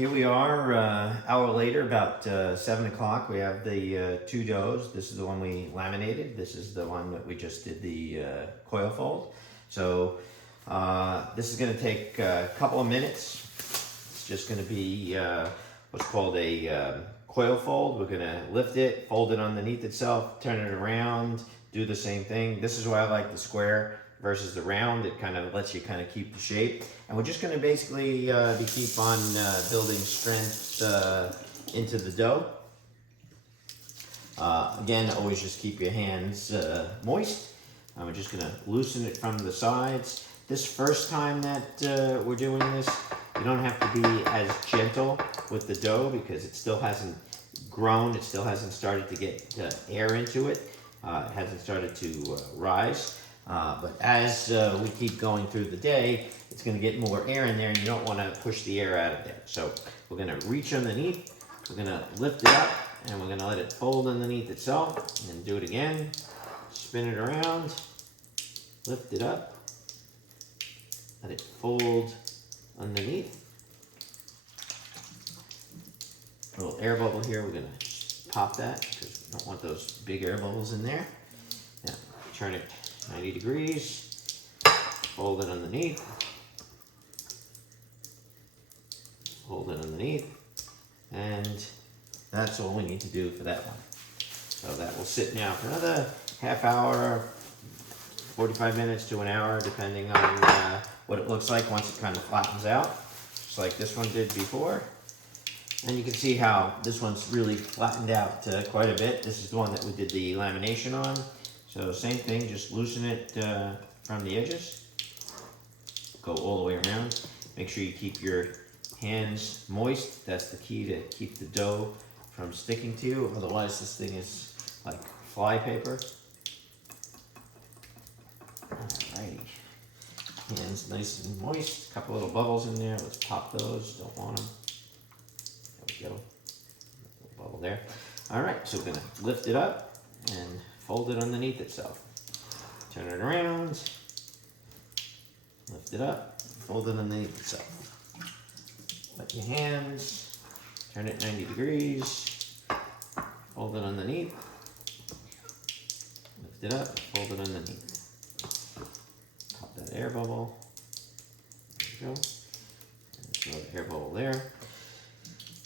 here we are, hour later, about 7 o'clock. We have the two doughs. This is the one we laminated. This is the one that we just did the coil fold. So this is going to take a couple of minutes. It's just going to be what's called a coil fold. We're going to lift it, fold it underneath itself, turn it around, do the same thing. This is why I like the square versus the round. It kind of lets you kind of keep the shape. And we're just going to basically keep on building strength into the dough. Again, always just keep your hands moist. We're just going to loosen it from the sides. This first time that we're doing this, you don't have to be as gentle with the dough because it still hasn't grown. It still hasn't started to get air into it. It hasn't started to rise. But as we keep going through the day, it's going to get more air in there, and you don't want to push the air out of there. So we're going to reach underneath, we're going to lift it up, and we're going to let it fold underneath itself, and do it again. Spin it around, lift it up, let it fold underneath. A little air bubble here, we're going to pop that because we don't want those big air bubbles in there. Now, turn it 90 degrees, fold it underneath, fold it underneath, and that's all we need to do for that one. So that will sit now for another half hour, 45 minutes to an hour, depending on what it looks like once it kind of flattens out, just like this one did before. And you can see how this one's really flattened out quite a bit. This is the one that we did the lamination on. So same thing, just loosen it from the edges. Go all the way around. Make sure you keep your hands moist. That's the key to keep the dough from sticking to you. Otherwise this thing is like fly paper. Alrighty. Hands nice and moist. A couple little bubbles in there. Let's pop those. Don't want them. There we go. Little bubble there. Alright, so we're going to lift it up and fold it underneath itself. Turn it around, lift it up, fold it underneath itself. Let your hands, turn it 90 degrees, fold it underneath, lift it up, fold it underneath. Pop that air bubble, there you go. And throw the air bubble there.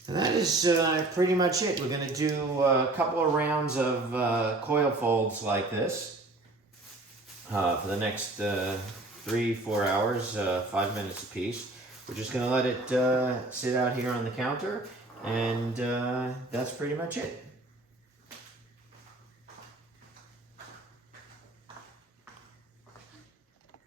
And that is pretty much it. We're going to do a couple of rounds of coil folds like this for the next 3-4 hours, 5 minutes a piece. We're just going to let it sit out here on the counter, and that's pretty much it.